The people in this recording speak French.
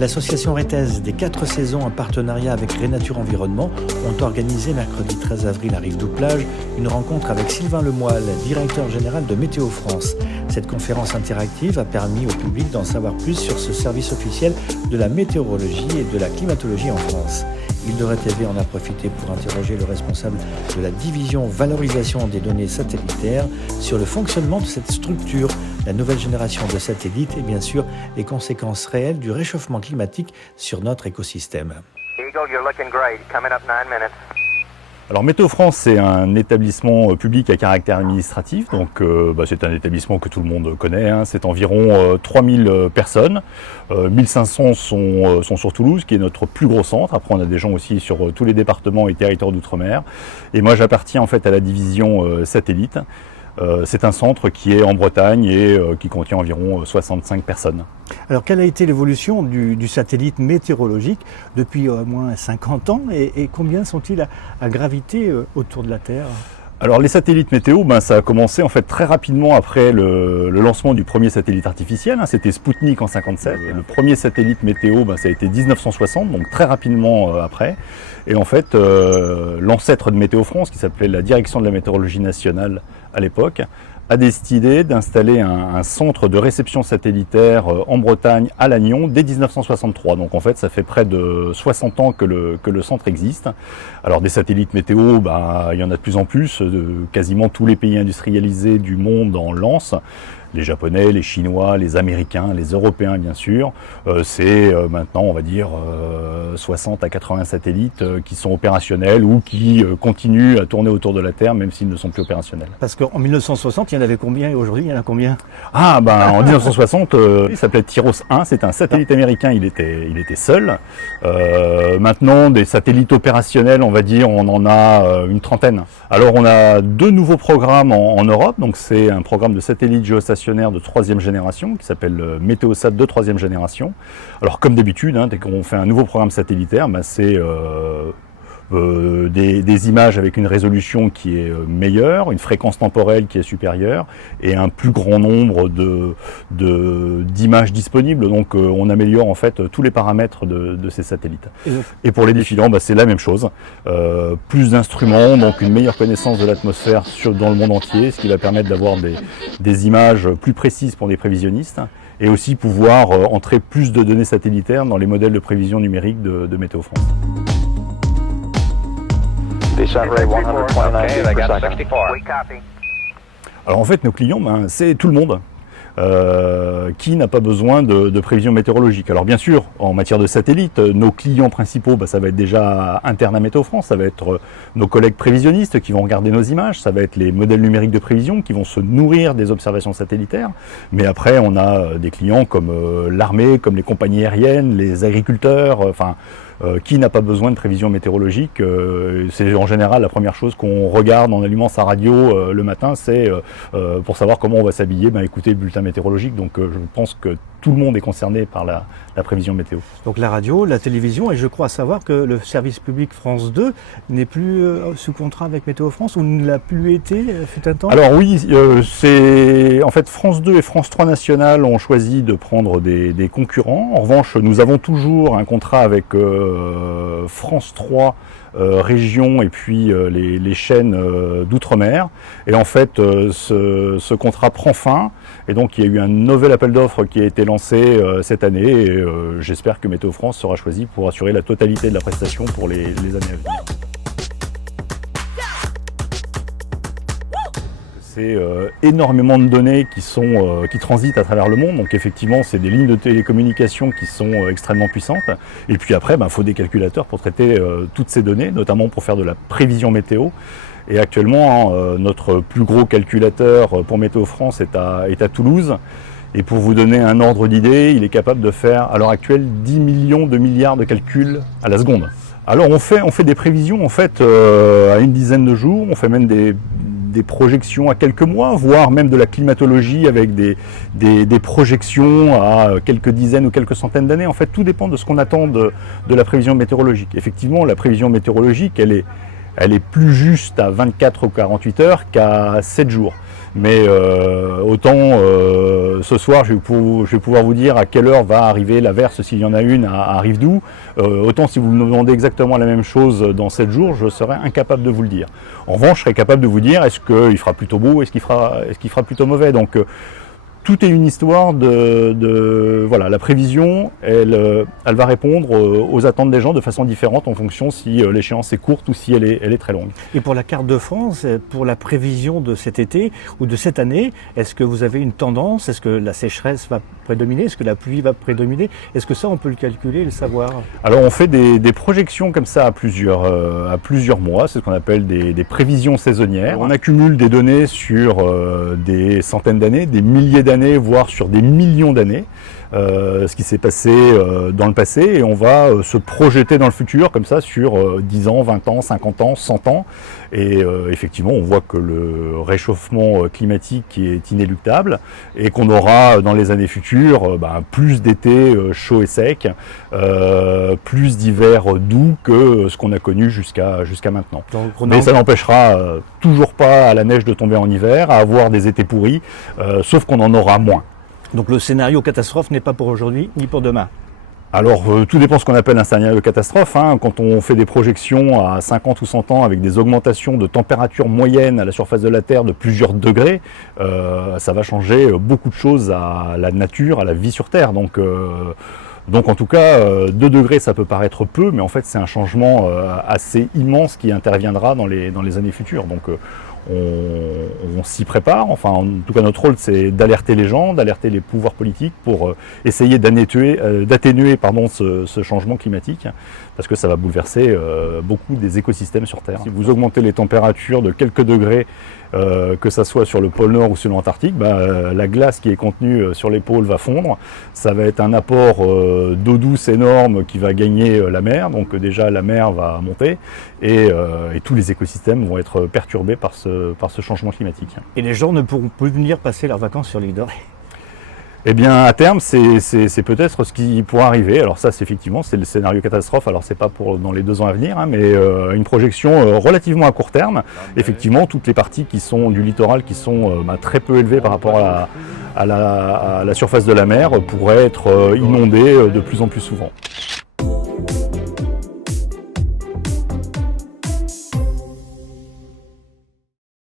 L'association Réthèse des 4 saisons en partenariat avec Rénature Environnement ont organisé mercredi 13 avril à Rive-du-Plage une rencontre avec Sylvain Lemoyle, directeur général de Météo France. Cette conférence interactive a permis au public d'en savoir plus sur ce service officiel de la météorologie et de la climatologie en France. Île de Ré TV en a profité pour interroger le responsable de la division valorisation des données satellitaires sur le fonctionnement de cette structure, la nouvelle génération de satellites et bien sûr les conséquences réelles du réchauffement climatique sur notre écosystème. Eagle, you're looking great. Coming up 9 minutes. Alors Météo France, c'est un établissement public à caractère administratif, donc c'est un établissement que tout le monde connaît, hein. C'est environ 3000 personnes, 1500 sont sur Toulouse, qui est notre plus gros centre. Après on a des gens aussi sur tous les départements et territoires d'outre-mer. Et moi j'appartiens en fait à la division satellite. C'est un centre qui est en Bretagne et qui contient environ 65 personnes. Alors quelle a été l'évolution du satellite météorologique depuis au moins 50 ans et combien sont-ils à graviter autour de la Terre ? Alors les satellites météo, ça a commencé en fait très rapidement après le lancement du premier satellite artificiel, hein, c'était Spoutnik en 57. Le premier satellite météo, ça a été 1960, donc très rapidement après. Et en fait, l'ancêtre de Météo France, qui s'appelait la Direction de la météorologie nationale à l'époque, a décidé d'installer un centre de réception satellitaire en Bretagne, à Lannion, dès 1963. Donc en fait, ça fait près de 60 ans que le centre existe. Alors des satellites météo, il y en a de plus en plus. Quasiment tous les pays industrialisés du monde en lancent. Les Japonais, les Chinois, les Américains, les Européens bien sûr. C'est maintenant, on va dire, 60 à 80 satellites qui sont opérationnels ou qui continuent à tourner autour de la Terre, même s'ils ne sont plus opérationnels. Parce qu'en 1960, il y en avait combien et aujourd'hui, il y en a combien ? En 1960, il s'appelait Tyros 1, c'est un satellite américain, il était seul. Maintenant, des satellites opérationnels, on va dire, on en a une trentaine. Alors, on a 2 nouveaux programmes en Europe, donc c'est un programme de satellite géostationnaire de 3e génération qui s'appelle Météosat de 3e génération. Alors comme d'habitude, dès qu'on fait un nouveau programme satellitaire, c'est des images avec une résolution qui est meilleure, une fréquence temporelle qui est supérieure et un plus grand nombre d'images disponibles. Donc on améliore en fait tous les paramètres de ces satellites. Et pour les défilants, c'est la même chose. Plus d'instruments, donc une meilleure connaissance de l'atmosphère dans le monde entier, ce qui va permettre d'avoir des images plus précises pour des prévisionnistes et aussi pouvoir entrer plus de données satellitaires dans les modèles de prévision numérique de Météo France. Alors en fait, nos clients, c'est tout le monde. Qui n'a pas besoin de prévision météorologique. Alors bien sûr, en matière de satellites, nos clients principaux, ça va être déjà interne à Météo France, ça va être nos collègues prévisionnistes qui vont regarder nos images, ça va être les modèles numériques de prévision qui vont se nourrir des observations satellitaires. Mais après, on a des clients comme l'armée, comme les compagnies aériennes, les agriculteurs, qui n'a pas besoin de prévision météorologique. C'est en général la première chose qu'on regarde en allumant sa radio le matin, c'est pour savoir comment on va s'habiller, écouter le bulletin météorologique. Donc je pense que tout le monde est concerné par la prévision météo. Donc la radio, la télévision, et je crois savoir que le service public France 2 n'est plus sous contrat avec Météo France, ou ne l'a plus été, fut un temps ? Alors oui, c'est en fait France 2 et France 3 National ont choisi de prendre des concurrents. En revanche, nous avons toujours un contrat avec France 3 région et puis les chaînes d'outre-mer. Et en fait, ce contrat prend fin. Et donc, il y a eu un nouvel appel d'offres qui a été lancé cette année. Et j'espère que Météo France sera choisi pour assurer la totalité de la prestation pour les années à venir. C'est énormément de données qui transitent à travers le monde. Donc effectivement, c'est des lignes de télécommunication qui sont extrêmement puissantes. Et puis après, faut des calculateurs pour traiter toutes ces données, notamment pour faire de la prévision météo. Et actuellement, notre plus gros calculateur pour Météo France est à Toulouse. Et pour vous donner un ordre d'idée, il est capable de faire à l'heure actuelle 10 millions de milliards de calculs à la seconde. Alors on fait des prévisions en fait à une dizaine de jours, on fait même des projections à quelques mois, voire même de la climatologie avec des projections à quelques dizaines ou quelques centaines d'années. En fait, tout dépend de ce qu'on attend de la prévision météorologique. Effectivement, la prévision météorologique, elle est plus juste à 24 ou 48 heures qu'à 7 jours. Mais autant ce soir, je vais pouvoir vous dire à quelle heure va arriver l'averse, s'il y en a une, à Rivedoux. Autant si vous me demandez exactement la même chose dans 7 jours, je serai incapable de vous le dire. En revanche, je serai capable de vous dire est-ce qu'il fera plutôt beau, est-ce qu'il fera plutôt mauvais. Donc, tout est une histoire voilà, la prévision, elle va répondre aux attentes des gens de façon différente en fonction si l'échéance est courte ou si elle est très longue. Et pour la carte de France, pour la prévision de cet été ou de cette année, est-ce que vous avez une tendance? Est-ce que la sécheresse va prédominer? Est-ce que la pluie va prédominer? Est-ce que ça, on peut le calculer et le savoir? Alors, on fait des projections comme ça à plusieurs mois, c'est ce qu'on appelle des prévisions saisonnières. On accumule des données sur des centaines d'années, des milliers d'années, voire sur des millions d'années, ce qui s'est passé dans le passé, et on va se projeter dans le futur comme ça sur 10 ans, 20 ans, 50 ans, 100 ans. Et effectivement, on voit que le réchauffement climatique est inéluctable et qu'on aura dans les années futures plus d'étés chauds et secs, plus d'hivers doux que ce qu'on a connu jusqu'à maintenant. Mais ça n'empêchera toujours pas à la neige de tomber en hiver, à avoir des étés pourris, sauf qu'on en aura moins. Donc le scénario catastrophe n'est pas pour aujourd'hui ni pour demain? Alors, tout dépend de ce qu'on appelle un scénario catastrophe. Quand on fait des projections à 50 ou 100 ans avec des augmentations de température moyenne à la surface de la Terre de plusieurs degrés, ça va changer beaucoup de choses à la nature, à la vie sur Terre. Donc en tout cas, 2 degrés, ça peut paraître peu, mais en fait, c'est un changement assez immense qui interviendra dans les années futures. Donc, on s'y prépare. Enfin, en tout cas, notre rôle, c'est d'alerter les gens, d'alerter les pouvoirs politiques pour essayer d'atténuer ce changement climatique, parce que ça va bouleverser beaucoup des écosystèmes sur Terre. Si vous augmentez les températures de quelques degrés, que ça soit sur le pôle Nord ou sur l'Antarctique, la glace qui est contenue sur les pôles va fondre. Ça va être un apport d'eau douce énorme qui va gagner la mer. Donc déjà, la mer va monter et tous les écosystèmes vont être perturbés par ce changement climatique. Et les gens ne pourront plus venir passer leurs vacances sur l'île de Ré? Eh bien, à terme, c'est peut-être ce qui pourra arriver. Alors ça, c'est effectivement, c'est le scénario catastrophe. Alors c'est pas pour dans les 2 ans à venir, mais une projection relativement à court terme. Effectivement, toutes les parties qui sont du littoral, qui sont très peu élevées par rapport à la surface de la mer, pourraient être inondées de plus en plus souvent.